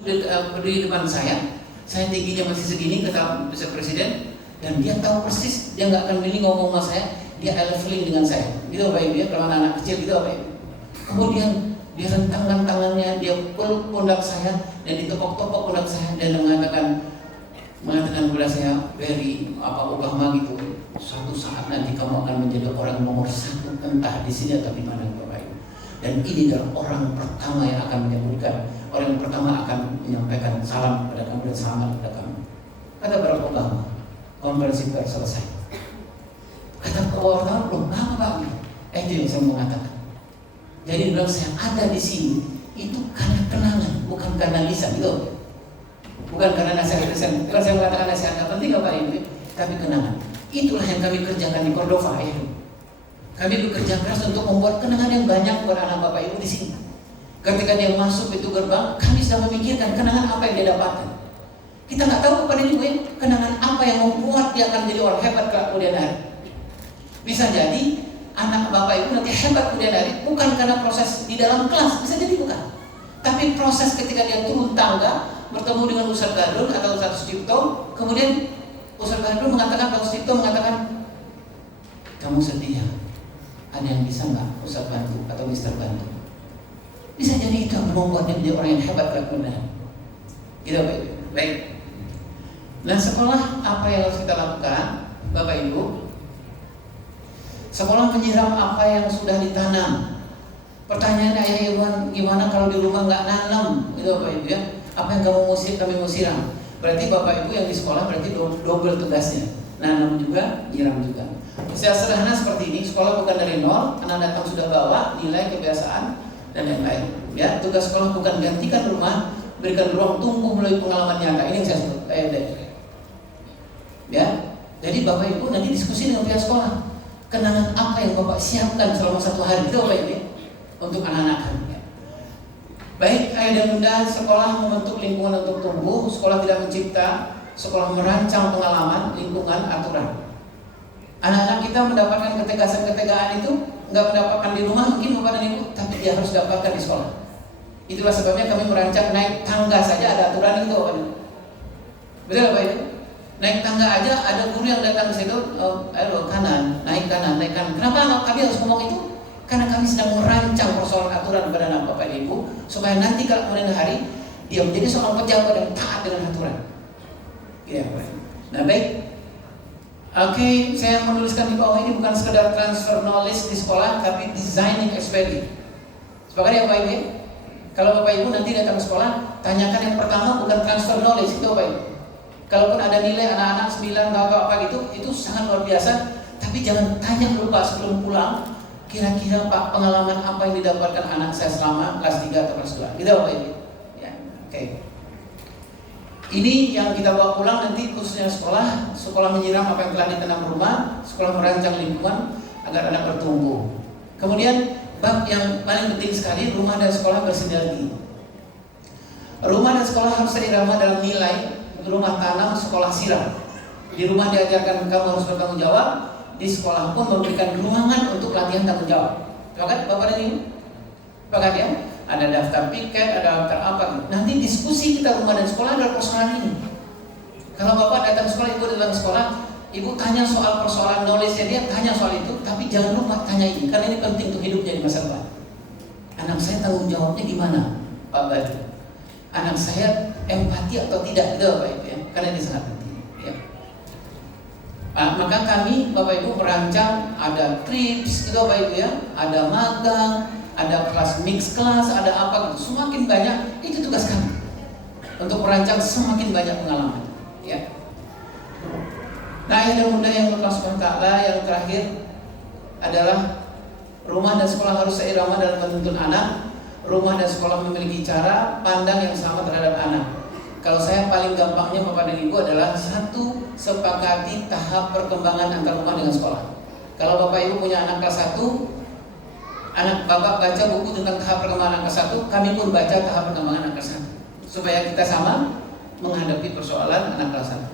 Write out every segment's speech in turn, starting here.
berdiri depan saya tingginya masih segini, kata Mr. Presiden, dan dia tahu persis, dia nggak akan milih ngomong sama saya, dia leveling dengan saya, gitu Bapak Ibu ya, kalau anak kecil gitu Bapak Ibu. Kemudian dia rentangkan tangannya, dia peluk pundak saya, dan ditepok-tepok pundak saya, dan mengatakan kepada saya, Berry, Obama gitu, suatu saat nanti kamu akan menjadi orang nomor satu, entah di sini atau di mana Bapak Ibu. Dan ini adalah orang pertama yang akan menyebutkan, orang yang pertama akan menyampaikan salam kepada kamu dan selamat kepada kamu. Kata Barack Obama, konferensi pers selesai. Kata wartawan, belum apa Pak? Itu yang saya mengatakan. Jadi bilang saya ada di sini itu karena kenangan, bukan karena lisan, gitu. Bukan karena nasihat-nasihat. Bukan saya mengatakan nasihat penting Bapak Ibu, tapi kenangan. Itulah yang kami kerjakan di Cordova itu. Kami bekerja keras untuk membuat kenangan yang banyak buat anak Bapak Ibu di sini. Ketika dia masuk itu gerbang, kami sedang memikirkan kenangan apa yang dia dapatkan. Kita nggak tahu kepada Ibu ya, kenangan apa yang membuat dia akan menjadi orang hebat kemudian hari. Bisa jadi anak Bapak Ibu nanti hebat kemudian hari bukan karena proses di dalam kelas, bisa jadi bukan. Tapi proses ketika dia turun tangga bertemu dengan Ustaz Gadul atau Ustaz Sucipto, kemudian Ustaz Gadul mengatakan, Ustaz Sucipto mengatakan, kamu setia, ada yang bisa nggak Ustaz bantu atau Mister bantu? Bisa jadi itu yang membuat dia menjadi orang yang hebat kemudian. Gitu baik. Nah, sekolah apa yang harus kita lakukan, Bapak Ibu? Sekolah menyiram apa yang sudah ditanam. Pertanyaannya, ayah Iwan, gimana kalau di rumah nggak nanam? Gitu Bapak Ibu ya. Apa yang kami mau siram. Berarti Bapak Ibu yang di sekolah berarti double tugasnya. Nanam juga, nyiram juga. Secara sederhana seperti ini, sekolah bukan dari nol, anak datang sudah bawa nilai, kebiasaan, dan lain-lain. Ya, tugas sekolah bukan gantikan rumah, berikan ruang tumbuh melalui pengalaman nyata. Ini yang saya sebut PMD. Ya, jadi Bapak Ibu nanti diskusi dengan pihak sekolah. Kenangan apa yang Bapak siapkan selama satu hari itu Bapak Ibu untuk anak-anak kami. Baik, ayah dan bunda, sekolah membentuk lingkungan untuk tumbuh, sekolah tidak mencipta, sekolah merancang pengalaman, lingkungan, aturan. Anak-anak kita mendapatkan ketegasan-ketegaan itu nggak mendapatkan di rumah mungkin Bapak dan Ibu, tapi dia harus dapatkan di sekolah. Itulah sebabnya kami merancang naik tangga saja ada aturan itu Bapak. Betul Bapak Ibu? Naik tangga aja ada guru yang datang ke situ, kanan, naik kanan. Kenapa kami harus ngomong itu? Karena kami sedang merancang persoalan aturan kepada anak Bapak dan Ibu, supaya nanti kalau kemudian hari dia menjadi seorang pejabat yang taat dengan aturan. Ya, nah baik. Oke, saya menuliskan di bawah ini bukan sekedar transfer knowledge di sekolah, tapi designing experience. Sepakat ya Bapak Ibu? Kalau Bapak Ibu nanti datang ke sekolah, tanyakan yang pertama bukan transfer knowledge itu Bapak Ibu. Kalaupun ada nilai anak-anak 9 atau apa gitu, itu sangat luar biasa. Tapi jangan tanya dulu Pak sebelum pulang, kira-kira Pak pengalaman apa yang didapatkan anak saya selama kelas 3 atau kelas 2. Gitu Bapak Ibu? Ya, oke. Ini yang kita bawa pulang nanti khususnya sekolah menyiram apa yang telah ditanam rumah, sekolah merancang lingkungan agar anak bertumbuh. Kemudian bab yang paling penting sekali, rumah dan sekolah bersinergi. Rumah dan sekolah harus seirama dalam nilai. Rumah tanam, sekolah siram. Di rumah diajarkan kamu harus bertanggung jawab, di sekolah pun memberikan ruangan untuk latihan tanggung jawab. Sepakat Bapak dan Ibu? Sepakat ya? Ada daftar piket, ada daftar apa. Nanti diskusi kita rumah dan sekolah adalah persoalan ini. Kalau Bapak datang sekolah, Ibu datang sekolah, Ibu tanya soal persoalan knowledge-nya dia, tanya soal itu, tapi jangan lupa tanya ini, karena ini penting untuk hidupnya di masa depan. Anak saya tanggung jawabnya gimana, Pak Badu? Anak saya empati atau tidak, gitu Bapak Ibu ya, karena ini sangat penting. Ya. Maka kami Bapak Ibu merancang ada trips, gitu Bapak Ibu ya, ada magang, ada kelas mix kelas, ada apa gitu. Semakin banyak itu tugas kami untuk merancang semakin banyak pengalaman. Ya. Nah, yang bunda yang Allah SWT yang terakhir adalah rumah dan sekolah harus seirama dalam menuntun anak. Rumah dan sekolah memiliki cara pandang yang sama terhadap anak. Kalau saya paling gampangnya Bapak dan Ibu adalah satu, sepakati tahap perkembangan antar rumah dengan sekolah. Kalau Bapak Ibu punya anak kelas 1, anak Bapak baca buku tentang tahap perkembangan anak kelas 1, kami pun baca tahap perkembangan anak kelas 1, supaya kita sama menghadapi persoalan anak kelas 1.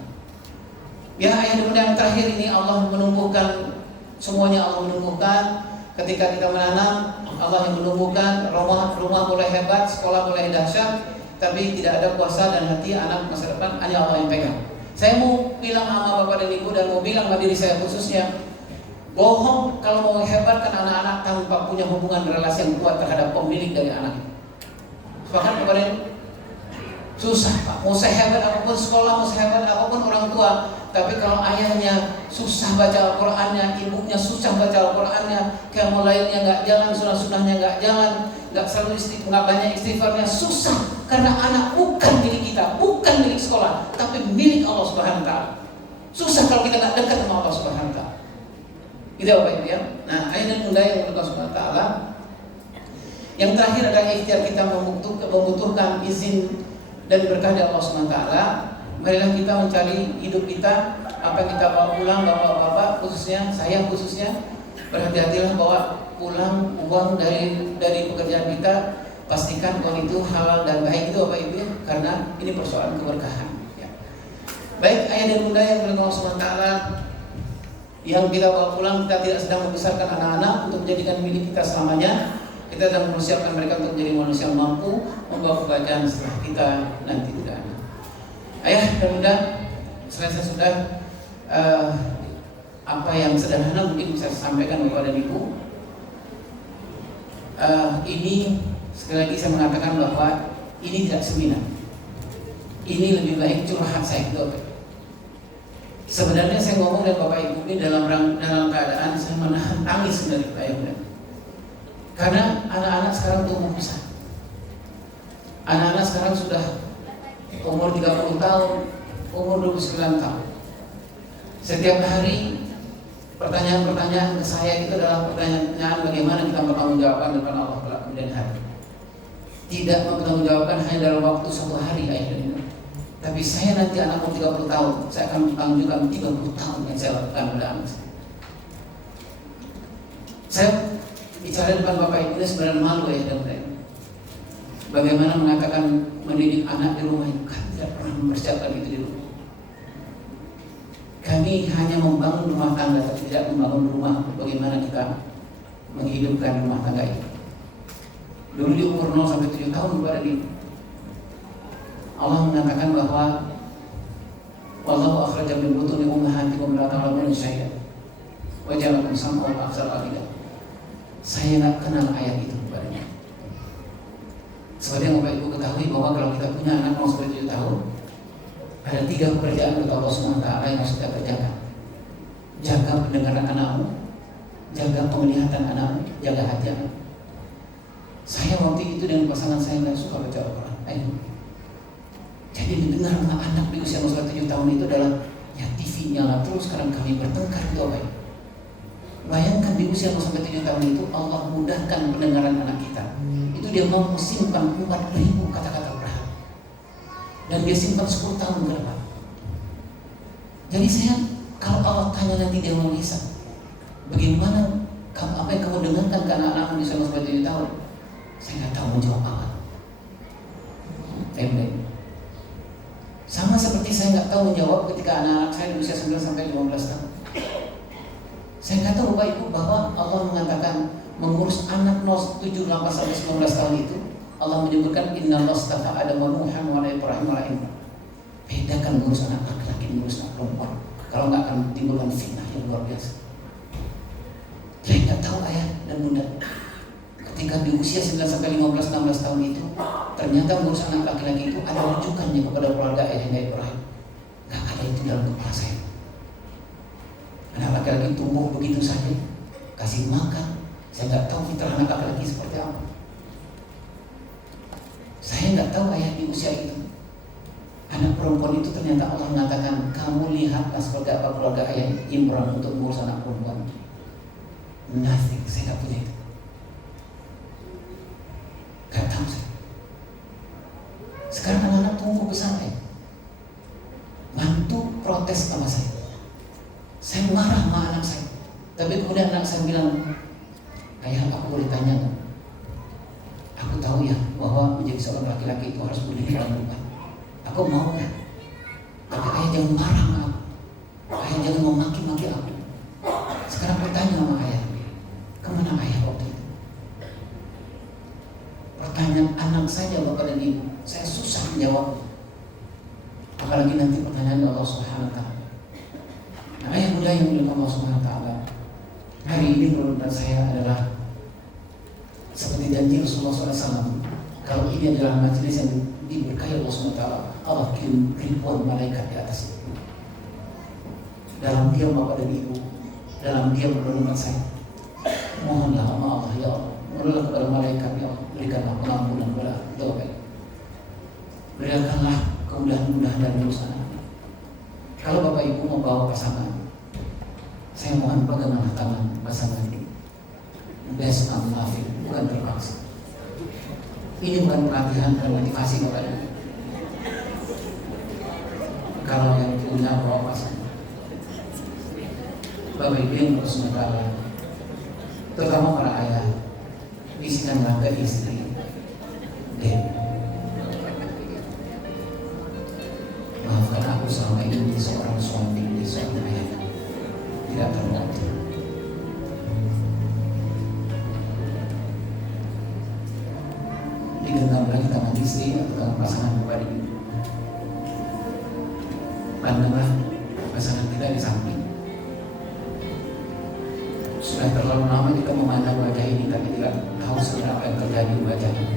Ya, ayat yang terakhir ini Allah menumbuhkan semuanya, Allah menumbuhkan. Ketika kita menanam, Allah yang menumbuhkan. Rumah mulai hebat, sekolah mulai dahsyat. tapi tidak ada kuasa dan hati anak masa depan hanya Allah yang pegang. Saya mau bilang sama Bapak dan Ibu dan mau bilang sama diri saya khususnya, bohong kalau mau hebatkan anak-anak tanpa punya hubungan relasi yang kuat terhadap pemilik dari anak itu. Bahkan kepada susah Pak, mau sehebat apapun sekolah, mau sehebat apapun orang tua, tapi kalau ayahnya susah baca Al-Qurannya, ibunya susah baca Al-Qurannya, kayak mulainya nggak jalan, sunah-sunahnya nggak jalan, nggak selalu nggak banyak istighfarnya, susah. Karena anak bukan milik kita, bukan milik sekolah, tapi milik Allah Subhanahu Wa Taala. Susah kalau kita nggak dekat sama Allah Subhanahu Wa Taala. Gitu Bapak Ibu ya. Nah, ayah dan bunda yang Allah Subhanahu Wa Taala. Yang terakhir adalah ikhtiar kita membutuhkan izin dan berkah dari Allah Subhanahu Wa Taala. Marilah kita mencari hidup kita, apa yang kita bawa pulang, bapak-bapak khususnya, saya khususnya, berhati-hatilah bawa pulang uang dari pekerjaan kita. Pastikan uang itu halal dan baik itu Bapak Ibu ya, karena ini persoalan keberkahan ya. Baik ayah dan bunda yang berkah Allah Subhanahu Wa Taala, yang kita bawa pulang, kita tidak sedang membesarkan anak-anak untuk menjadikan milik kita selamanya. Kita sedang mempersiapkan mereka untuk menjadi manusia yang mampu membawa kebahagiaan setelah kita nanti tidak ada. Ayah dan bunda, selesai sudah apa yang sederhana mungkin bisa saya sampaikan Bapak dan Ibu. Ini sekali lagi saya mengatakan bahwa ini tidak seminar. Ini lebih baik curhat saya gitu. Sebenarnya saya ngomong dengan Bapak Ibu ini dalam keadaan saya menahan tangis dari ayah bunda. Karena anak-anak sekarang tumbuh besar. Anak-anak sekarang sudah umur 30 tahun, umur 29 tahun. Setiap hari pertanyaan-pertanyaan ke saya itu adalah pertanyaan bagaimana kita bertanggungjawabkan depan Allah pada kemudian hari. Tidak mempertanggungjawabkan hanya dalam waktu satu hari ayah dan ibu. Tapi saya nanti anak umur 30 tahun, saya akan bertanggungjawabkan 30 tahun yang saya lakukan pada anak saya. Saya bicara depan Bapak Ibu ini sebenarnya malu ya dan bagaimana mengatakan mendidik anak di rumah itu kan tidak pernah mempersiapkan itu di rumah. Kami hanya membangun rumah tangga tapi tidak membangun rumah bagaimana kita menghidupkan rumah tangga itu. Dulu di umur 0 sampai 7 tahun kepada diri Allah mengatakan bahwa wallahu akhraja min butuni ummahatikum la ta'lamuna syai'an wa ja'alakum sam'an wa absaran qalila. Saya tidak kenal ayat itu kepadanya. Seperti yang Bapak Ibu ketahui bahwa kalau kita punya anak 0 sampai 7 tahun, ada 3 pekerjaan untuk Allah SWT yang harus kita kerjakan. Jaga pendengaran anakmu, jaga penglihatan anakmu, jaga hati anakmu. Saya waktu itu dengan pasangan saya nggak suka baca Al-Quran. Jadi didengar sama anak di usia 0 sampai 7 tahun itu adalah ya TV nyala terus, sekarang kami bertengkar itu apa ya? Bayangkan di usia 0 sampai 7 tahun itu Allah mudahkan pendengaran anak kita. Itu dia mampu simpan 4.000 kata-kata per hari. Dan dia simpan 10 tahun ke depan. Jadi saya kalau Allah tanya nanti dia mau hisab, bagaimana apa yang kamu dengarkan ke anak-anakmu di usia 0 sampai 7 tahun? Saya nggak tahu menjawab apa. Sama seperti saya nggak tahu menjawab ketika anak-anak saya di usia 9 sampai 15 tahun. Saya nggak tahu Bapak Ibu bahwa Allah mengatakan mengurus anak 7, 8 sampai 19 tahun itu Allah menyebutkan innallaha astafa Adam wa Nuhan wa Ibrahim wa Ibrahim. Bedakan mengurus anak laki-laki dan mengurus anak perempuan. Kalau nggak akan timbulkan fitnah yang luar biasa. Saya nggak tahu ayah dan bunda. Ketika di usia 9 sampai 15, 16 tahun itu ternyata mengurus anak laki-laki itu ada rujukannya kepada keluarga ayahnya Ibrahim. Nggak ada itu dalam kepala saya. Anak laki-laki tumbuh begitu saja, kasih makan. Saya nggak tahu fitrah anak laki-laki seperti apa. Saya nggak tahu ayah di usia itu. Anak perempuan itu ternyata Allah mengatakan, kamu lihatlah seperti apa keluarga ayah Imran untuk mengurus anak perempuan. Nothing, saya nggak punya itu. Gak tahu saya. Sekarang anak-anak tumbuh besar ya. Mantu protes sama saya. Saya marah sama anak saya. Tapi kemudian anak saya bilang, ayah aku boleh tanya kan? Aku tahu ya bahwa menjadi seorang laki-laki itu harus berdiri dalam rumah. Aku mau kan? Tapi ayah jangan marah sama aku. Ayah jangan memaki-maki aku. Sekarang aku tanya sama ayah, kemana ayah waktu itu? Pertanyaan anak saja Bapak dan Ibu. Saya susah menjawab. Apalagi nanti pertanyaan Allah Subhanahu wa taala. Nah, yang mulia yang dimuliakan Allah Subhanahu wa taala. Hari ini menurut saya adalah seperti janji Rasulullah SAW. Kalau ini adalah majelis yang diberkahi Allah Subhanahu wa taala, Allah kirim ribuan malaikat di atas itu. Dalam diam Bapak dan Ibu, dalam diam menurut saya, mohonlah sama Allah, ya Allah, mohonlah kepada malaikat, ya Allah, berikanlah pengampunan kepada doa. Berikanlah kemudahan-kemudahan dan urusan. Kalau Bapak Ibu mau bawa pasangan, saya mohon peganglah tangan pasangan ini. Best maafin, bukan terpaksa. Ini bukan pelatihan dan motivasi Bapak Ibu. Kalau yang punya bawa pasangan, Bapak Ibu yang bersemangat, terutama para ayah, bisikanlah ke istri, maafkan aku selama ini menjadi seorang suami, menjadi seorang ayah, tidak terlatih. Digenggam lagi tangan istri atau tangan pasangan kepada ibu. Pandanglah pasangan kita di samping. Sudah terlalu lama kita memandang wajah ini, tapi tidak tahu sebenarnya apa yang terjadi di wajah ini.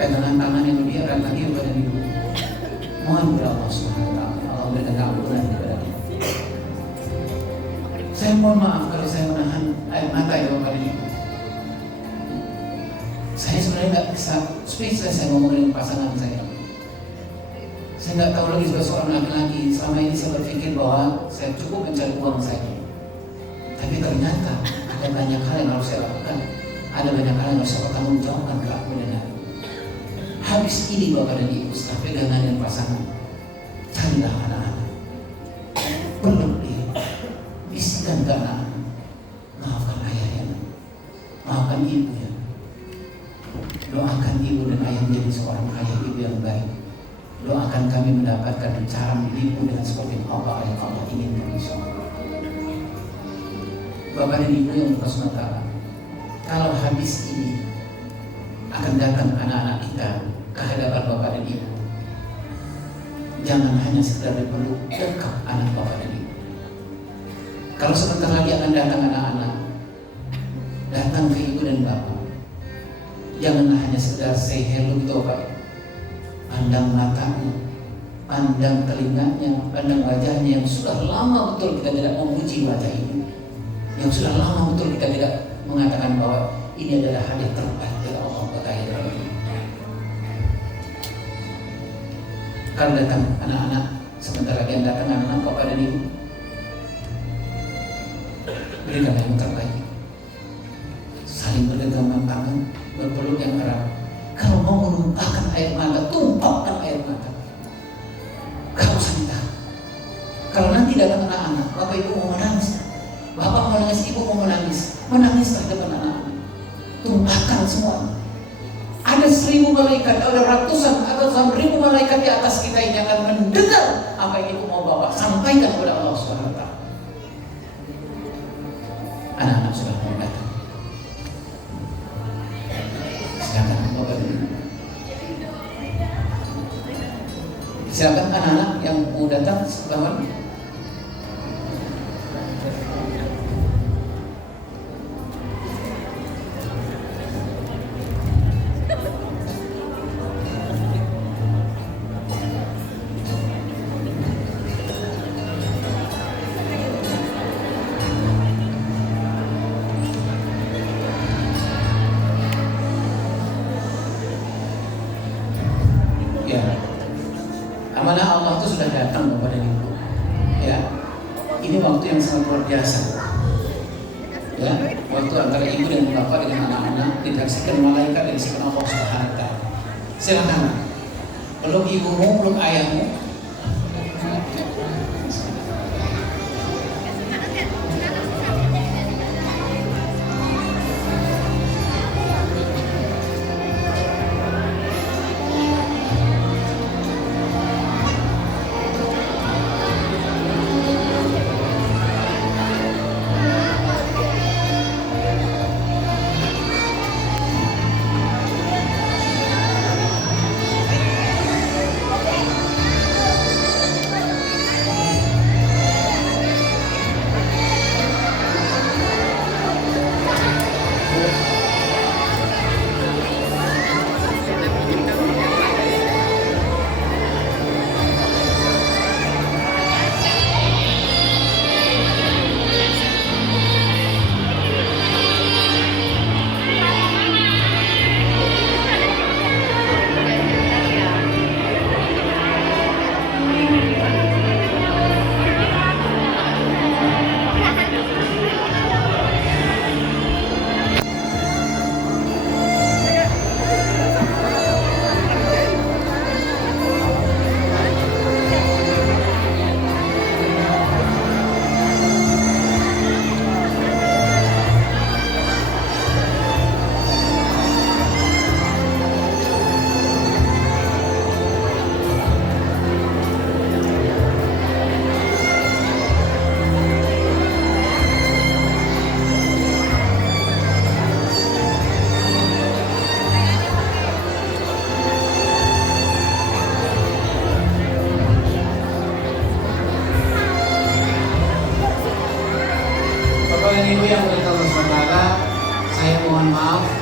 Pegangan tangan yang lebih erat lagi kepada ibu. Mohon kepada Allah Subhanahu wa taala, Allah berikan ampunan kepada kita. Saya mohon maaf kalau saya menahan air mata ya Bapak ini. Saya sebenarnya nggak bisa speechless saya ngomong dengan pasangan saya. Saya nggak tahu lagi sebagai seorang laki-laki. Selama ini saya berpikir bahwa saya cukup mencari uang saya. Tapi ternyata ada banyak hal yang harus saya lakukan. Ada banyak hal yang harus saya pertanggungjawabkan ke kemudian hari. Habis ini Bapak dan Ibu, setelah pegangan dan pasangan, carilah anak-anak. Peluk dia, bisikan ke anak-anak. Maafkan ayah ya, maafkan ibu ya. Doakan ibu dan ayah menjadi seorang ayah ibu yang baik. Doakan kami mendapatkan cara mendidik dengan seperti apa yang Allah inginkan insyaallah. Bapak dan Ibu yang berkah, kalau habis ini akan datang anak-anak kita ke hadapan Bapak dan Ibu, jangan hanya sekedar dipeluk, dekat anak Bapak dan Ibu. Kalau sebentar lagi akan datang anak-anak, datang ke Ibu dan Bapak, janganlah hanya sekedar say hello gitu Bapak. Pandang matanya, pandang telinganya, pandang wajahnya yang sudah lama betul kita tidak memuji wajah ini, yang sudah lama betul kita tidak mengatakan bahwa ini adalah hadiah terbaik dari Allah buat kita. Kalau datang anak-anak, sebentar lagi yang datang anak-anak Bapak dan Ibu, berikan yang terbaik. Saling bergenggaman tangan, berpeluk yang erat. Kalau mau menumpahkan air mata, tumpahkan air mata. Kalau usah. Kalau nanti datang anak-anak, Bapak Ibu mau menangis, Bapak mau menangis, Ibu mau menangis, menangislah depan anak-anak. Tumpahkan semua. Ada 1000 malaikat, ada ratusan, ada ribu malaikat di atas kita yang akan mendengar apa yang Ibu mau bawa. Sampaikan kepada Allah Subhanahu wa taala. Anak-anak sudah mau datang. Silakan Bapak Ibu. Silakan anak-anak yang mau datang selamat. Amanah Allah itu sudah datang kepada Ibu. Ya, ini waktu yang sangat luar biasa. Ya, waktu antara Ibu dan Bapak dengan anak-anak disaksikan malaikat dan disaksikan Allah Subhanahu wa taala. Silakan, peluk ibumu, peluk ayahmu.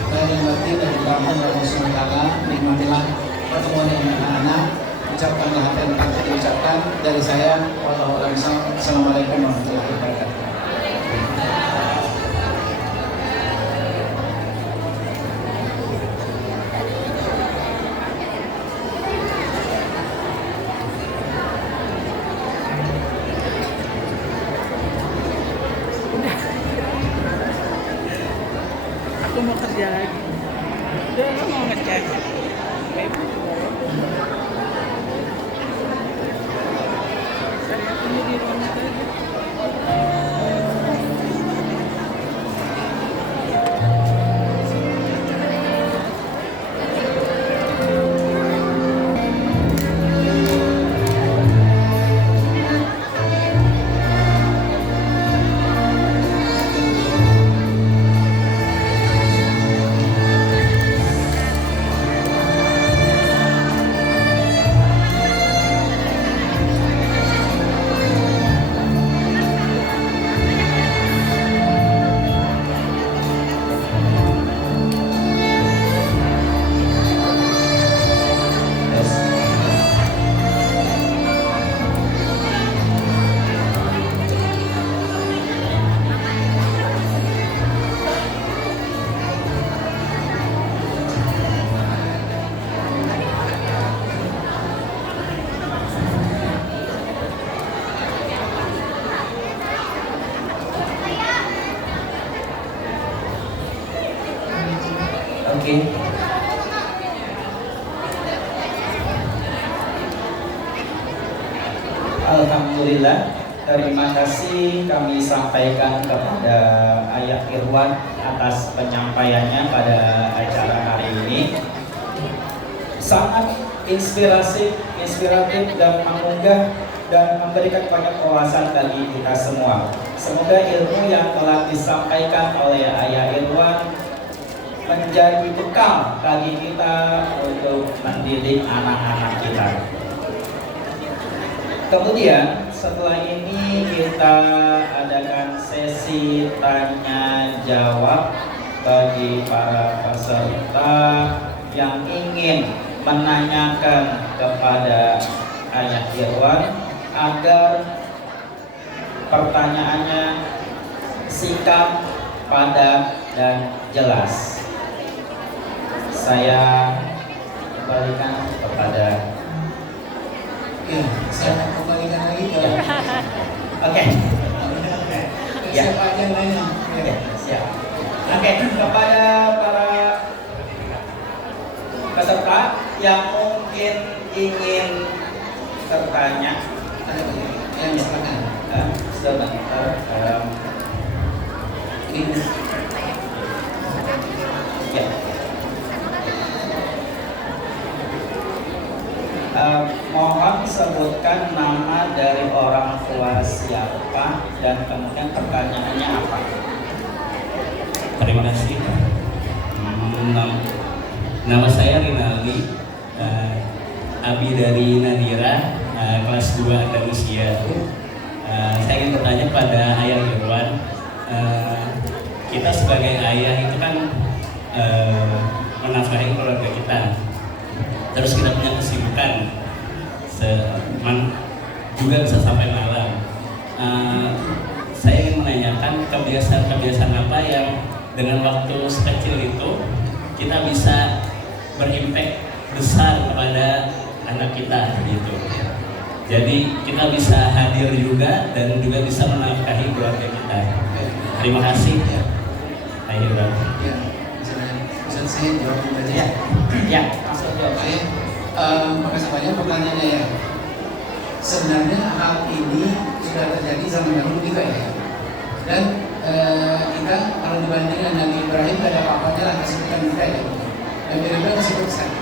dari batin dari Lampung dan Nusantara, nikmatilah pertemuan dengan anak-anak. Ucapkanlah apa yang patut diucapkan dari saya. Wallahu a'lam. Assalamualaikum warahmatullahi wabarakatuh. Aku mau kerja lagi. Udah mau ngecek. Saya punya di ruang tadi. Oke. Alhamdulillah, terima kasih kami sampaikan kepada Ayah Irwan atas penyampaiannya pada acara hari ini. Sangat inspiratif dan mengunggah dan memberikan banyak wawasan bagi kita semua. Semoga ilmu yang telah disampaikan oleh Ayah Irwan menjadi bekal bagi kita untuk mendidik anak-anak kita. Kemudian setelah ini kita adakan sesi tanya jawab bagi para peserta yang ingin menanyakan kepada Ayah Irwan agar pertanyaannya singkat, padat, dan jelas. Saya kembalikan kepada saya kembalikan lagi ke Oke. Ya. siapa aja yang lainnya. Oke, siap. Oke, kepada para peserta yang mungkin ingin bertanya, Yang silakan. sebentar. Ini Ya. Mohon sebutkan nama dari orang tua siapa dan kemudian pertanyaannya apa. Terima kasih. Nama saya Rinaldi, Abi dari Nadira, kelas 2 Andalusia. Saya ingin bertanya pada Ayah Irwan, kita sebagai ayah itu kan menafkahi keluarga kita, terus kita punya kesibukan, juga bisa sampai malam. Saya ingin menanyakan kebiasaan-kebiasaan apa yang dengan waktu sekecil itu kita bisa berimpact besar kepada anak kita gitu. Jadi kita bisa hadir juga dan juga bisa menafkahi keluarga kita. Terima kasih. Ayo, Bang. ya, bisa saya jawab aja. Ya, ya, langsung jawab. Oke, makasih banyak pertanyaannya ya. Sebenarnya hal ini sudah terjadi zaman dahulu juga ya. Dan kita kalau dibandingkan Nabi Ibrahim ada apa-apanya lah kesibukan kita ya. Nabi Ibrahim sibuk besar.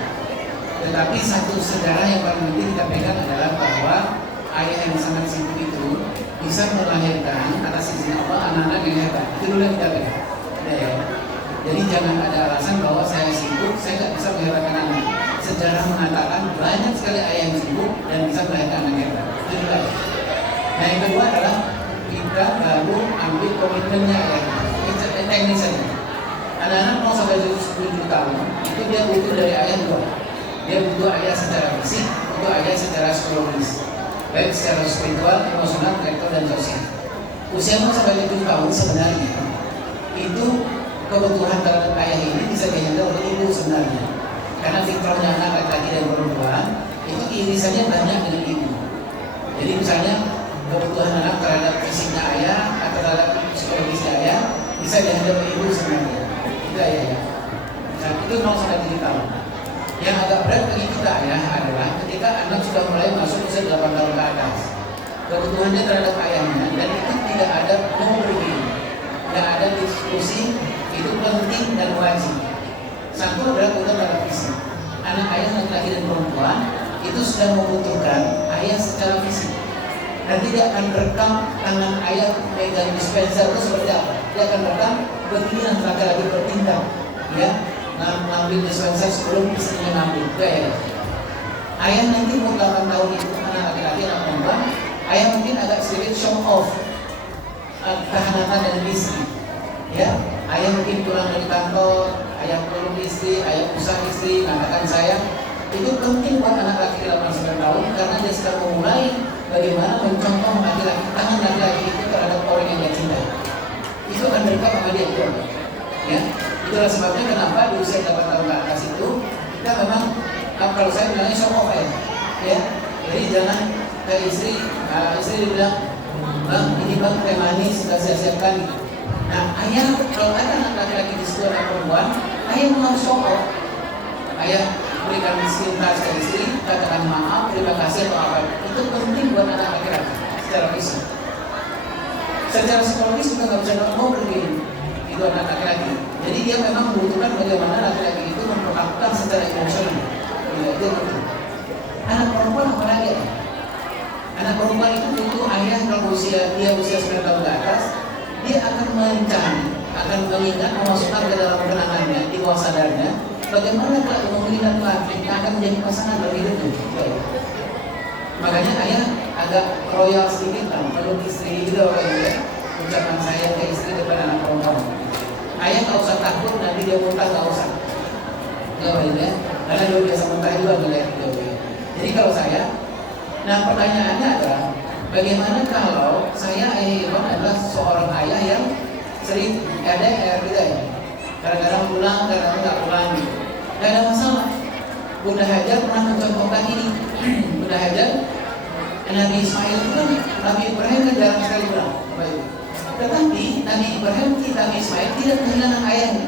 Tetapi satu sejarah yang paling penting kita pegang adalah bahwa ayah yang sangat sibuk itu bisa melahirkan atas izin Allah anak-anak yang hebat. Itu dulu yang kita pegang. Ya. Jadi jangan ada alasan bahwa saya sibuk, saya nggak bisa melahirkan anak. Sejarah mengatakan banyak sekali ayah yang sibuk dan bisa melahirkan anak hebat. Itu dulu. Nah yang kedua adalah kita baru ambil komitmennya ya, teknis saja. Anak-anak mau sampai 10 tahun itu dia butuh dari ayah dua. Dia butuh ayah secara fisik, butuh ayah secara psikologis, baik secara spiritual, emosional, intelektual, dan sosial. Usia mau sampai 7 tahun sebenarnya itu kebutuhan terhadap ayah ini bisa dihandle oleh ibu sebenarnya, karena fitrahnya anak laki-laki dan perempuan itu irisannya banyak dengan ibu. Jadi misalnya kebutuhan anak terhadap fisiknya ayah atau terhadap psikologisnya ayah bisa dihandle oleh ibu sebenarnya. Itu ayah. Nah, itu 0 sampai 7 tahun. Yang agak berat bagi kita ayah adalah ketika anak sudah mulai masuk usia 8 tahun ke atas. Kebutuhannya terhadap ayahnya dan itu tidak ada no-brainer, tidak ada diskusi, itu penting dan wajib. Satu adalah kebutuhan terhadap fisik. Anak ayah laki-laki dan perempuan itu sudah membutuhkan ayah secara fisik. Dan tidak akan rekam tangan ayah megang dispenser itu seperti apa. Dia akan rekam begini laki-laki bertindak, ya, ngambil dispenser sebelum istrinya ngambil. Ya. Ayah nanti umur 8 tahun itu anak laki-laki anak perempuan, ayah mungkin agak sedikit show off kehangatan dan istri. Ya, ayah mungkin pulang dari kantor, ayah peluk istri, ayah usah istri, katakan sayang. Itu penting buat anak laki-laki 8-9 tahun karena dia sedang memulai bagaimana mencontoh laki-laki, tangan laki-laki itu terhadap orang yang dia cintai. Itu akan direkam sama dia itu. Ya, itulah sebabnya kenapa di usia 8 tahun ke atas itu kita memang kalau saya bilangnya show off ya. Jadi jangan ke istri bilang, bang ini bang teh manis sudah saya siapkan. Nah ayah kalau ada anak laki-laki di situ ada perempuan, ayah mau show off. Ayah berikan cinta ke istri, katakan maaf, terima kasih atau apa. Itu penting buat anak laki-laki secara fisik. Secara psikologis juga nggak bisa mau begini. Itu anak laki-laki. Jadi dia memang membutuhkan bagaimana laki-laki itu memperlakukan secara emosional. Itu betul. Anak perempuan apa lagi? Anak perempuan itu butuh ayah kalau usia 9 tahun ke atas, dia akan mencari, akan mengingat, memasukkan ke dalam kenangannya, di bawah sadarnya, bagaimana kalau memilih laki yang akan menjadi pasangan dalam hidupnya. Makanya ayah agak royal sedikit lah, peluk istri gitu ya, ucapan sayang ke istri depan anak perempuan. Ayah nggak usah takut nanti dia muntah, nggak usah. Nggak boleh ya, karena dia biasa muntah juga ngeliat gitu. Jadi kalau saya, nah pertanyaannya adalah bagaimana kalau saya ayah Iwan adalah seorang ayah yang sering LDR gitu ya, kadang-kadang pulang, kadang-kadang nggak pulang gitu. Nggak ada masalah. Bunda Hajar pernah mencontohkan ini. Bunda Hajar, Nabi Ismail itu kan, Nabi Ibrahim kan jarang sekali pulang. Tetapi Nabi Ibrahim, Nabi Ismail tidak kehilangan ayahnya.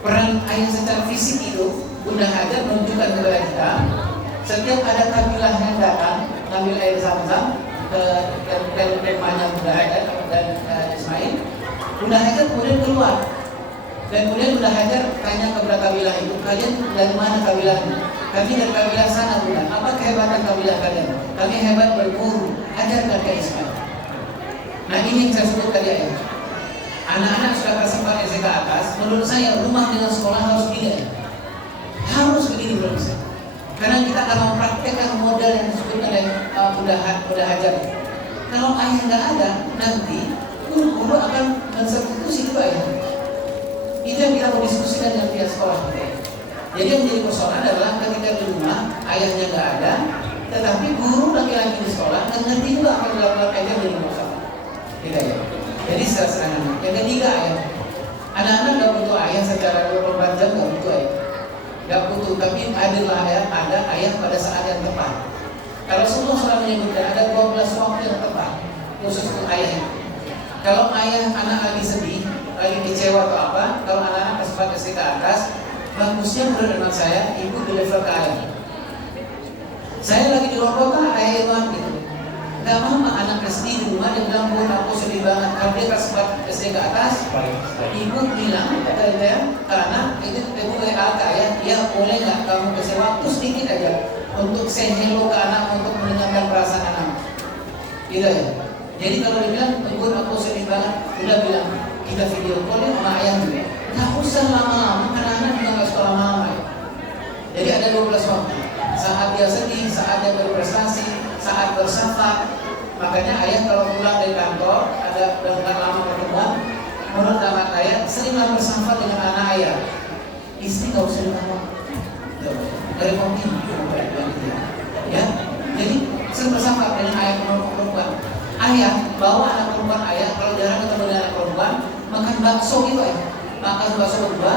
Peran ayah secara fisik itu Bunda Hajar menunjukkan kepada kita. Setiap ada kabilah yang datang ngambil air zam-zam ke rumahnya Bunda Hajar dan Ismail, Bunda Hajar kemudian keluar dan kemudian Bunda Hajar tanya kepada kabilah itu, kalian dari mana kabilahnya? Kami dari kabilah sana Bunda. Apa kehebatan kabilah kalian? Kami hebat berburu. Ajarkan ke Ismail. Nah ini yang saya sebut tadi ya. Anak-anak sudah tersebar SD ke atas. Menurut saya rumah dengan sekolah harus beda. Harus begini menurut saya. Karena kita akan mempraktekkan model yang disebut oleh Bunda Hajar. Kalau ayah nggak ada, nanti guru-guru akan mensubstitusi itu ayah. Itu yang kita mau diskusikan dengan pihak sekolah. Jadi yang menjadi persoalan adalah ketika di rumah ayahnya nggak ada, tetapi guru laki-laki di sekolah nggak ngerti juga apa yang dilakukan ayah menjadi masalah. Tidak ya. Jadi secara sederhana. Yang ketiga ayah, anak-anak nggak butuh ayah secara 24 jam, nggak butuh ayah. Gak butuh, tapi adalah ada ayah pada saat yang tepat. Kalau Rasulullah SAW menyebutkan ada 12 waktu yang tepat khusus untuk ayah. Kalau ayah anak lagi sedih, lagi kecewa atau apa, kalau anak-anak sempat SD ke atas, bagusnya menurut anak saya, ibu deliver ke ayah. Saya lagi di luar kota, ayah Iwan gitu. Gak apa-apa anak SD di rumah dia bilang, Bu, aku sedih banget. Kalau dia sempat SD ke atas, ibu bilang ke anak, itu ibu WA ke ayah, ya boleh nggak kamu kasih waktu sedikit aja untuk say hello ke anak, untuk mendengarkan perasaan anak. Gitu ya. Jadi kalau dia bilang, Bu, aku sedih banget, udah bilang kita video call ya sama ayah juga. Gak usah lama-lama, karena anak juga nggak sekolah lama ya. Jadi ada 12 waktu. Saat dia sedih, saat dia berprestasi, saat bersafar. Makanya ayah kalau pulang dari kantor ada dengan lama pertemuan, menurut anak ayah, seringlah bersama dengan anak ayah. Istri nggak usah ditawar. Dari mungkin, ya. Jadi sering bersama dengan ayah perempuan. Ayah bawa anak perempuan ayah, kalau jarang ketemu dengan anak perempuan, makan bakso gitu ya. Makan bakso berdua,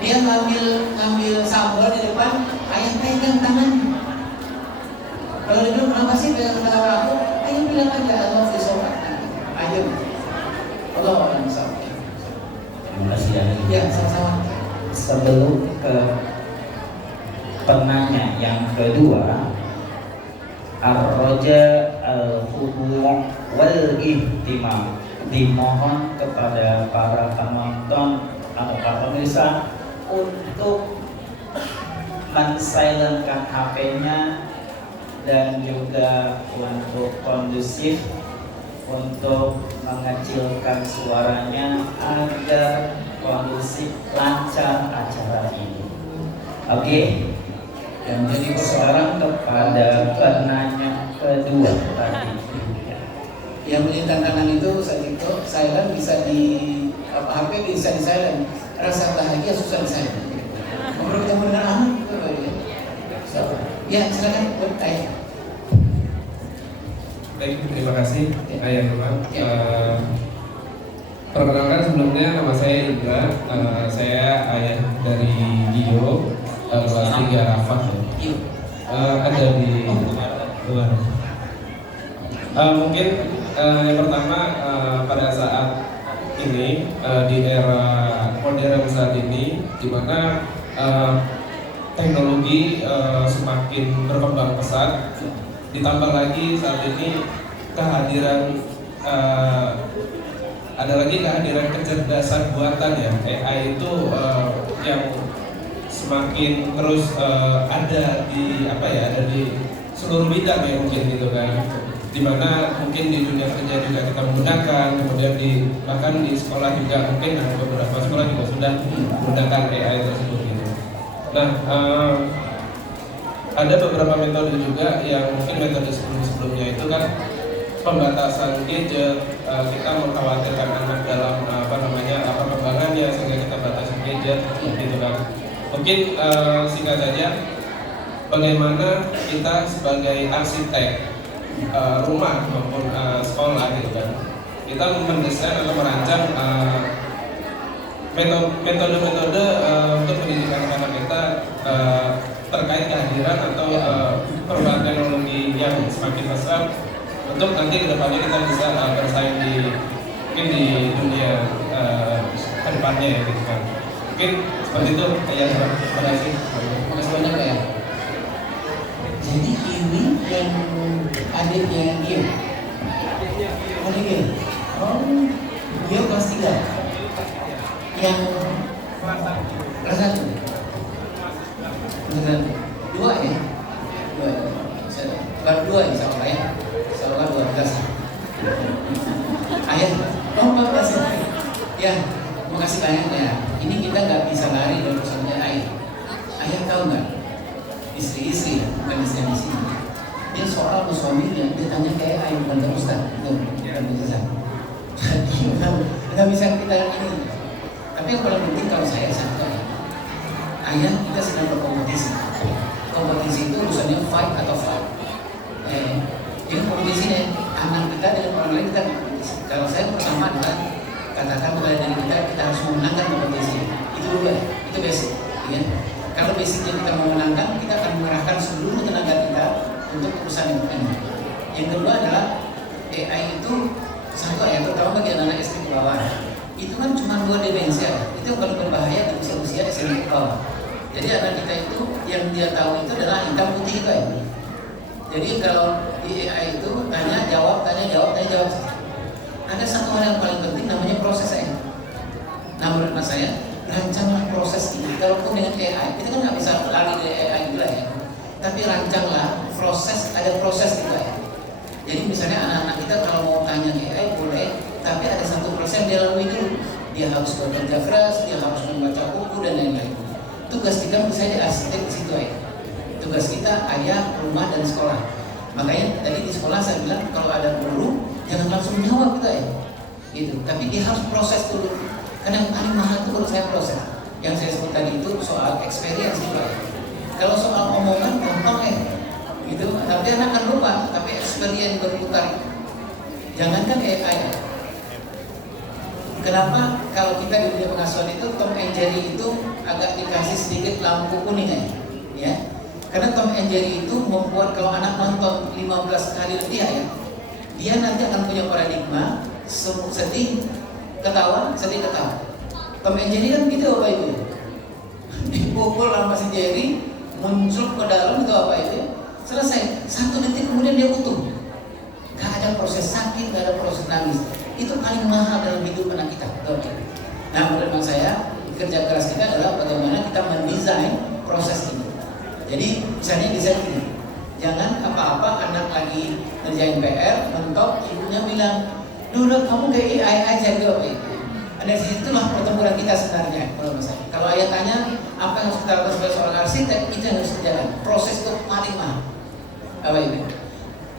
dia ngambil sambal di depan, ayah pegang tangannya. Kalau dia bilang kenapa sih pegang tangan aku? Ayah bilang aja Allah fisofa. Ayah, Allah akan bersama. Terima kasih ya. Ya, sama-sama. Sebelum ke penanya yang kedua, ar-raja al-khudu' wal ihtimam, dimohon kepada para penonton atau para pemirsa untuk men-silentkan HP-nya dan juga untuk kondusif, untuk mengecilkan suaranya agar kondusif lancar acara ini. Oke. Dan jadi sekarang kepada penanya kedua tadi. Yang melintang kanan itu saat itu silent bisa di HP bisa di silent. Rasa bahagia susah di silent. Ngobrol ketemu dengan anak itu ya. Ya silakan ayah. Baik, terima kasih Ayah Irwan. Ya. Perkenalkan sebelumnya nama saya Indra. Saya ayah dari Gio, kelas 3 Rafah. Ada di luar. Mungkin yang pertama pada saat ini di era modern saat ini, di mana teknologi semakin berkembang pesat, ditambah lagi saat ini kehadiran ada lagi kehadiran kecerdasan buatan ya, AI itu yang semakin terus ada di ada di seluruh bidang ya mungkin gitu kan, dimana mungkin di dunia kerja juga kita menggunakan, kemudian bahkan di sekolah juga mungkin ada beberapa sekolah juga sudah menggunakan AI tersebut gitu. Nah, ada beberapa metode juga yang mungkin metode sebelumnya itu kan pembatasan gadget, kita mengkhawatirkan anak dalam perkembangannya sehingga kita batasi gadget gitu kan. Mungkin singkat saja, bagaimana kita sebagai arsitek rumah maupun sekolah gitu kan, kita mendesain atau merancang metode-metode untuk pendidikan anak kita terkait kehadiran atau perubahan teknologi yang semakin besar, untuk nanti kedepannya kita bisa bersaing mungkin di dunia kedepannya ya gitu kan. Mungkin seperti itu ya. Terima kasih. Terima kasih banyak ya. Jadi ini yang adiknya dia. Adiknya. Oh, dia kelas 3. Yang kelas 1. Kelas 2 ya. 2 insya Allah ya. Insya Allah 12. Ayah, 14 ya. Terima kasih banyak ya. Ini kita nggak bisa lari dari persoalannya ayah. Ayah tahu nggak? Istri-istri, bukan istri di sini. Dia soal suaminya, dia tanya kayak ayah bukan ke Ustaz. Bukan bisa. Jadi nggak bisa kita ini. Tapi yang paling penting kalau saya satu ayah kita sedang berkompetisi. Kompetisi itu urusannya fight atau flight. Jadi kompetisi nih, anak kita dengan orang lain kita kompetisi. Kalau saya pertama adalah katakan mulai dari kita harus memenangkan kompetisi. Itu dulu ya, itu basic. Ya. Kalau basicnya kita memenangkan, kita akan mengerahkan seluruh tenaga kita untuk urusan yang ini. Yang kedua adalah AI itu satu ya, terutama bagi anak-anak SD ke bawah. Itu kan cuma 2 dimensi ya. Itu kalau berbahaya di usia SMP ke bawah. Jadi anak kita itu yang dia tahu itu adalah hitam putih itu ya. Jadi kalau di AI itu tanya jawab. Ada satu hal yang paling penting namanya proses ya. Nah menurut saya rancanglah proses ini. Kalau pun dengan AI kita kan nggak bisa lari dari AI itu lah ya. Tapi rancanglah proses, ada proses gitu ya. Jadi misalnya anak-anak kita kalau mau tanya AI boleh, tapi ada satu proses dia lalui dulu. Dia harus bekerja keras, dia harus membaca buku dan lain-lain. Tugas kita misalnya arsitek di situ ya. Tugas kita ayah, rumah dan sekolah. Makanya tadi di sekolah saya bilang kalau ada guru jangan langsung jawab kita ya. Gitu. Tapi dia harus proses dulu. Karena yang paling mahal itu menurut saya proses. Yang saya sebut tadi itu soal experience gitu. Kalau soal omongan gampang ya, gitu. Tapi anak akan lupa. Tapi experience berputar. Jangankan AI. Kenapa kalau kita di dunia pengasuhan itu Tom and Jerry itu agak dikasih sedikit lampu kuning ya? Karena Tom and Jerry itu membuat kalau anak nonton 15 kali lebih ya, dia nanti akan punya paradigma sedih ketawa, sedih ketawa. Tom and Jerry kan gitu apa itu? Dipukul sama si Jerry, muncul ke dalam itu apa itu? Selesai, 1 detik kemudian dia utuh. Gak ada proses sakit, gak ada proses nangis. Itu paling mahal dalam hidup anak kita. Nah, menurut saya kerja keras kita adalah bagaimana kita mendesain proses ini. Jadi misalnya desain ini, jangan apa-apa anak lagi ngerjain PR, mentok ibunya bilang, "Dulu kamu kayak AI aja gitu." Dari situlah pertempuran kita sebenarnya. Kalau ayah tanya apa yang harus kita lakukan sebagai seorang arsitek, itu yang harus kerjakan. Proses itu paling mahal. Apa ini?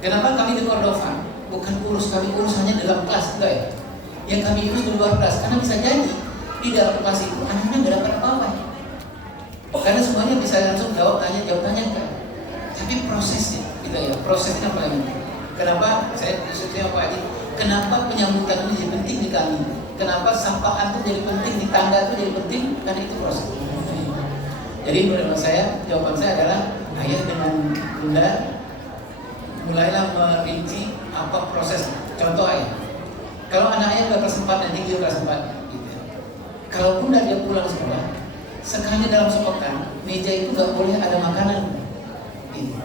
Kenapa kami di Cordova bukan kami urus hanya dalam kelas, enggak ya? Yang kami urus di luar kelas, karena bisa jadi di dalam kelas itu anaknya nggak dapat apa-apa. Karena semuanya bisa langsung jawab tanya enggak. Tapi prosesnya, gitu ya. Prosesnya apa ini? Kenapa saya khususnya Pak Haji? Kenapa penyambutan ini jadi penting di kami? Kenapa sapaan itu jadi penting di tangga itu jadi penting? Karena itu proses. Jadi menurut saya jawaban saya adalah ayah dengan bunda mulailah merinci apa proses. Contoh ayah, kalau anak ayah udah kelas 4 nanti dia kelas 4 gitu. Kalau bunda dia pulang sekolah, sekali dalam sepekan meja itu nggak boleh ada makanan gitu.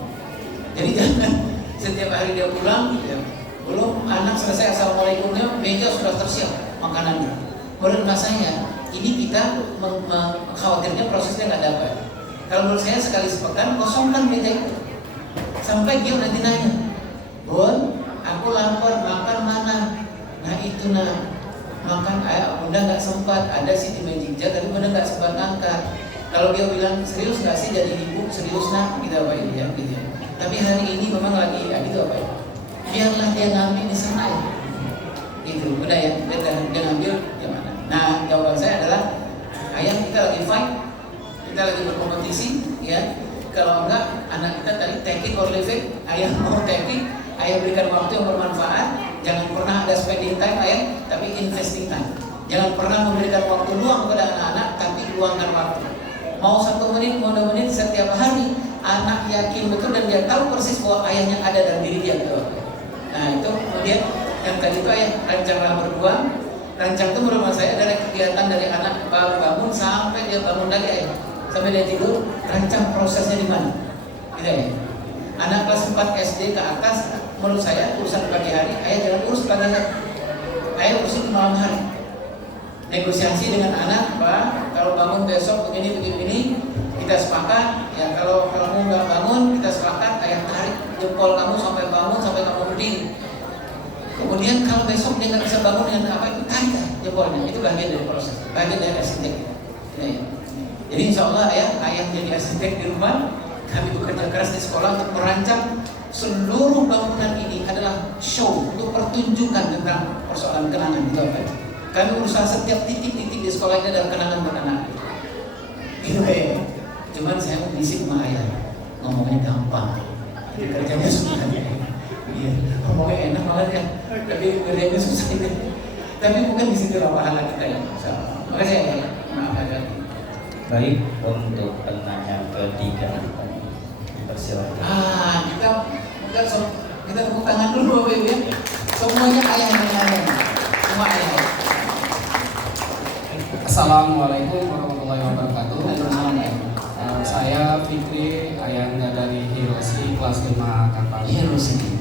Jadi jangan setiap hari dia pulang gitu. Belum anak selesai assalamualaikumnya meja sudah tersiap makanannya. Menurut saya ini kita khawatirnya prosesnya nggak dapat. Kalau menurut saya sekali sepekan kosongkan meja itu. Sampai dia nanti nanya, "Bun, aku lapar, makan mana?" Nah itu makan ayah bunda nggak sempat, ada sih di meja tapi bunda nggak sempat ngangkat. Kalau dia bilang serius nggak sih jadi ibu, serius nak, gitu apa ini ya, gitu. Tapi hari ini memang lagi gitu apa ya? Biarlah dia ngambil di sana ya. Gitu, udah ya, dia ngambil di mana. Nah jawaban saya adalah ayah kita lagi fight, kita lagi berkompetisi ya. Kalau enggak, anak kita tadi take it or leave it. Ayah mau take it, ayah berikan waktu yang bermanfaat. Jangan pernah ada spending time ayah, tapi investing time. Jangan pernah memberikan waktu luang kepada anak-anak, tapi luangkan waktu. Mau 1 menit, mau 2 menit setiap hari. Anak yakin betul dan dia tahu persis bahwa ayahnya ada dalam diri dia. Nah itu kemudian yang tadi itu ayah rancanglah berdua. Rancang itu menurut saya adalah kegiatan dari anak baru bangun sampai dia bangun lagi ayah. Sampai dia tidur, rancang prosesnya di mana? Gitu ya. Anak kelas 4 SD ke atas, menurut saya urusan pagi hari, ayah jangan urus pagi hari. Ayah urusin di malam hari. Negosiasi dengan anak, Pak, kalau bangun besok begini, kita sepakat. Ya kalau kamu nggak bangun, kita sepakat. Ayah tarik jempol kamu sampai bangun, sampai kamu berdiri. Kemudian kalau besok dia nggak bisa bangun dengan apa itu, tarik jempolnya. Itu bagian dari proses, bagian dari arsitek. Ya. Jadi insya Allah ayah jadi arsitek di rumah. Kami bekerja keras di sekolah untuk merancang seluruh bangunan ini adalah show untuk pertunjukan tentang persoalan kenangan itu apa. Kami berusaha setiap titik-titik di sekolah ini adalah kenangan buat anak. Gitu ya. Cuman saya mau bisik sama ayah, ngomongnya gampang, kerjanya susah ya. Iya, ngomongnya enak banget ya, tapi kerjanya susah ya. Tapi bukan di situ pahala kita ya. Makasih ya. Maaf agak. Baik, untuk penanya ketiga, persilakan. Kita tepuk tangan dulu Bapak Ibu ya. Semuanya ayah yang nanya. Semua ayah. Assalamualaikum warahmatullahi wabarakatuh. Saya Fikri, ayahanda dari Hiroshi kelas 5 Kapal. Hiroshi.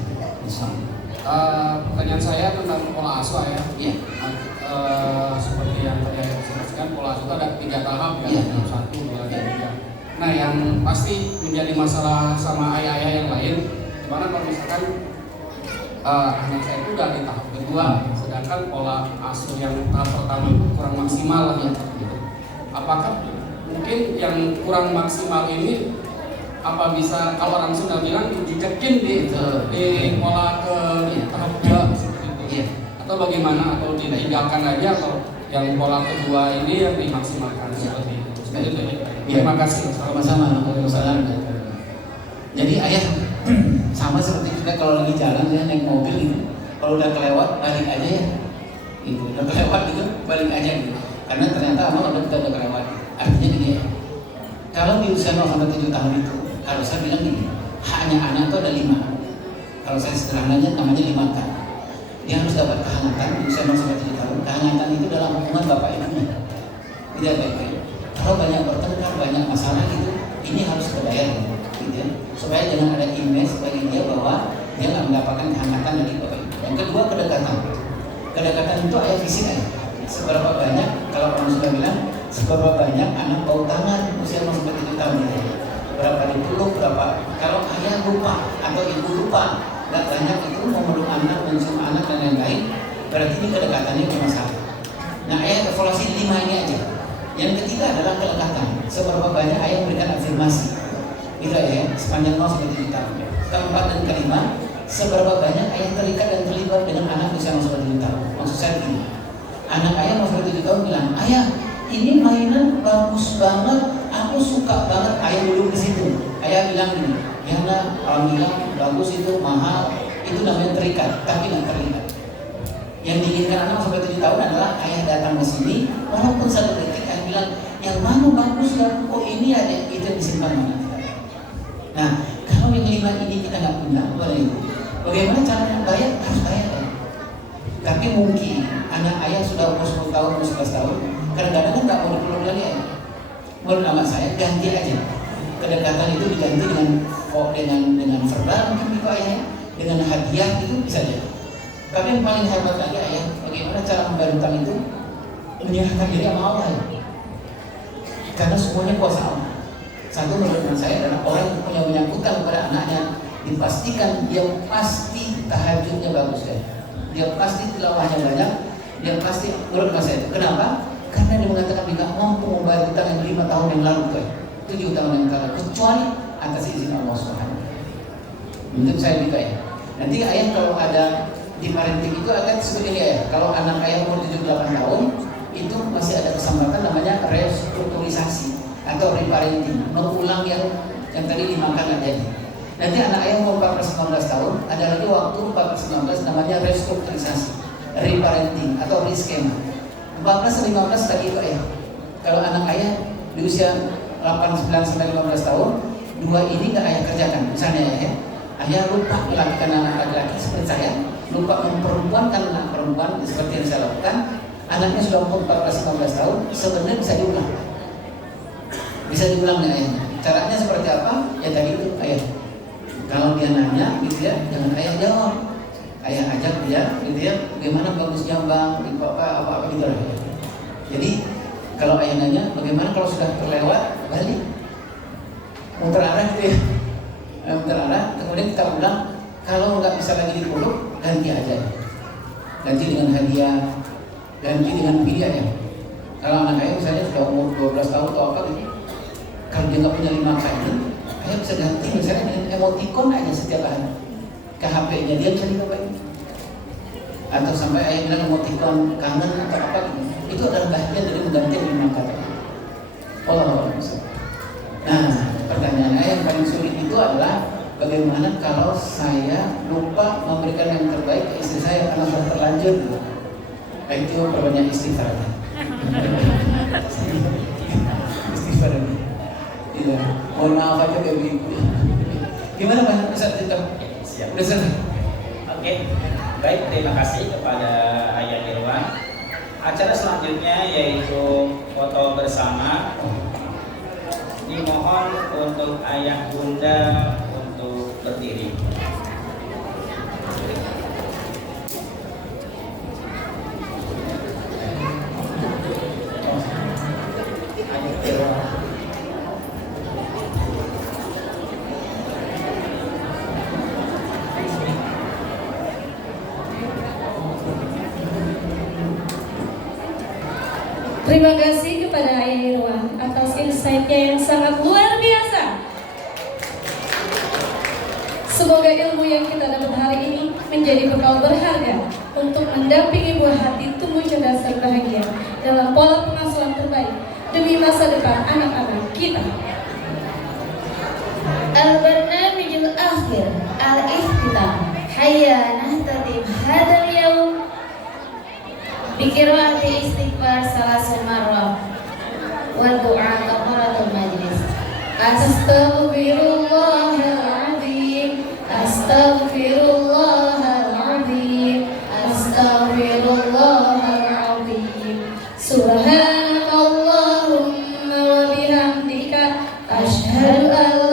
Pertanyaan saya tentang pola asuh ya. Iya. Seperti yang tadi saya jelaskan, pola asuh ada 3 tahap ya, Iya. 1, 2, 3. Nah, yang pasti menjadi masalah sama ayah-ayah yang lain, dimana kalau misalkan anak saya itu udah di tahap kedua, sedangkan pola asuh yang tahap pertama itu kurang maksimal lah ya. Apakah mungkin yang kurang maksimal ini apa bisa kalau orang Sunda bilang dijekin di pola ke tahap kedua seperti itu? Iya. Atau bagaimana, atau ditinggalkan aja, atau yang pola kedua ini yang dimaksimalkan seperti itu. Seperti itu ya. Iya. Terima kasih. Sama-sama. Waalaikumsalam. Jadi ayah sama seperti kita kalau lagi jalan ya naik mobil gitu, kalau udah kelewat balik aja ya, gitu. Udah kelewat gitu balik aja gitu. Karena ternyata abang kita udah kelewat. Artinya gini ya, kalau di usia 0 sampai 7 tahun itu, kalau saya bilang gini, haknya anak itu ada 5. Kalau saya sederhananya namanya 5 kan. Dia harus dapat kehangatan di usia 0 sampai 7 tahun. Kehangatan itu dalam hubungan bapak ibunya. Tidak baik-baik. Kalau banyak bertengkar, banyak masalah gitu, ini harus kebayar gitu ya. Supaya jangan ada image bagi dia bahwa dia nggak mendapatkan kehangatan dari bapak ibu. Yang kedua, kedekatan. Kedekatan itu ayah fisik aja. Seberapa banyak, kalau orang sudah bilang, seberapa banyak anak bau tangan usia 0 sampai 7 tahun gitu. Berapa dipeluk, berapa. Kalau ayah lupa atau ibu lupa, nggak banyak itu memeluk anak, mencium anak dan lain-lain, berarti ini kedekatannya bermasalah. Nah, ayah evaluasi 5 ini aja. Yang ketiga adalah kedekatan. Seberapa banyak ayah memberikan afirmasi, gitu ya, sepanjang 0 sampai 7 tahun. Keempat dan kelima, seberapa banyak ayah terikat dan terlibat dengan anak usia 0 sampai 7 tahun. Maksud saya begini, anak ayah 0 sampai 7 tahun bilang, ayah, ini mainan bagus banget, aku suka banget. Ayah duduk di situ. Ayah bilang gini, ya nak, alhamdulillah bagus itu, mahal. Itu namanya terikat, tapi nggak terlibat. Yang diinginkan anak sampai 7 tahun adalah ayah datang ke sini, walaupun 1 detik ayah bilang, yang mana bagus ya, oh ini ada, itu yang disimpan mana. Nah, kalau yang 5 ini kita nggak punya, bagaimana caranya bayar? Harus bayar ya. Tapi mungkin anak ayah sudah umur 10 tahun, umur 11 tahun, kadang-kadang kan nggak mau dipeluk lagi ya. Menurut amat saya ganti aja. Kedekatan itu diganti dengan verbal mungkin gitu ayah, dengan hadiah itu bisa aja. Tapi yang paling hebat lagi ayah, bagaimana cara membantu itu menyerahkan diri sama Allah ya. Karena semuanya kuasa Allah. Satu menurut saya adalah orang yang punya menyangkutkan kepada anaknya, dipastikan dia pasti tahajudnya bagus ya. Dia pasti tilawahnya banyak, dia pasti menurut saya itu. Kenapa? Karena dia mengatakan dia nggak mampu membayar hutang yang 5 tahun yang lalu kan, 7 tahun yang lalu, kecuali atas izin Allah Subhanahu. Menurut saya juga ya. Nanti ayah kalau ada di parenting itu akan seperti ini ayah. Kalau anak ayah umur 7-8 tahun, itu masih ada kesempatan namanya restrukturisasi atau reparenting, mengulang yang tadi dimakan nggak jadi. Nanti anak ayah umur 14-15 tahun, ada lagi waktu 14-15 namanya restrukturisasi, reparenting atau reskema. 14-15 tadi itu ayah. Kalau anak ayah di usia 8-9-15 tahun, 2 ini nggak ayah kerjakan. Misalnya ya, ayah lupa melakukan anak laki-laki seperti saya, lupa memperempuankan anak perempuan seperti yang saya lakukan. Anaknya sudah umur 14-15 tahun, sebenarnya bisa diulang. Bisa diulang ya ayah. Caranya seperti apa? Ya tadi itu ayah. Kalau dia nanya gitu ya, jangan ayah jawab. Ayah ajak dia gitu ya, bagaimana bagusnya bang, apa gitu lah. Jadi kalau ayah nanya, bagaimana kalau sudah terlewat, balik. Muter arah gitu ya. Muter arah, kemudian kita ulang. Kalau nggak bisa lagi dipeluk, ganti aja. Ganti dengan hadiah, ganti dengan pilihan ya. Kalau anak ayah misalnya sudah umur 12 tahun atau apa gitu, kalau dia nggak punya 5 kain, ayah bisa ganti misalnya dengan emoticon aja setiap hari. Ke HP-nya dia bisa dicobain. Atau sampai ayah bilang emoticon kangen atau apa gitu. Itu adalah bagian dari mengganti 5 kata. Allah. Nah, pertanyaan ayah yang paling sulit itu adalah bagaimana kalau saya lupa memberikan yang terbaik ke istri saya karena sudah terlanjur gitu. Itu perbanyak istighfar. Istighfar ini. Iya. Mohon maaf aja kayak begitu. Gimana Pak? Bisa cerita? Siap. Udah selesai? Oke, baik, terima kasih kepada Ayah Irwan. Acara selanjutnya yaitu foto bersama. Dimohon untuk ayah bunda untuk berdiri. Ayah Irwan. Terima kasih kepada Ayah Irwan atas insight-nya yang sangat luar biasa. Semoga ilmu yang kita dapat hari ini menjadi bekal berharga untuk mendampingi buah hati tumbuh cerdas dan bahagia dalam pola pengasuhan terbaik demi masa depan anak-anak kita. Al-Barnamijul Akhir Al-Ikhtitam Hayya Nahtatim Hadal Yaum Bikirwati istighfar salasul marwah Wa du'a kafaratul majlis. Astaghfirullahaladzim Astaghfirullahaladzim Astaghfirullahaladzim Subhanakallahumma wa bihamdika Ashhadu an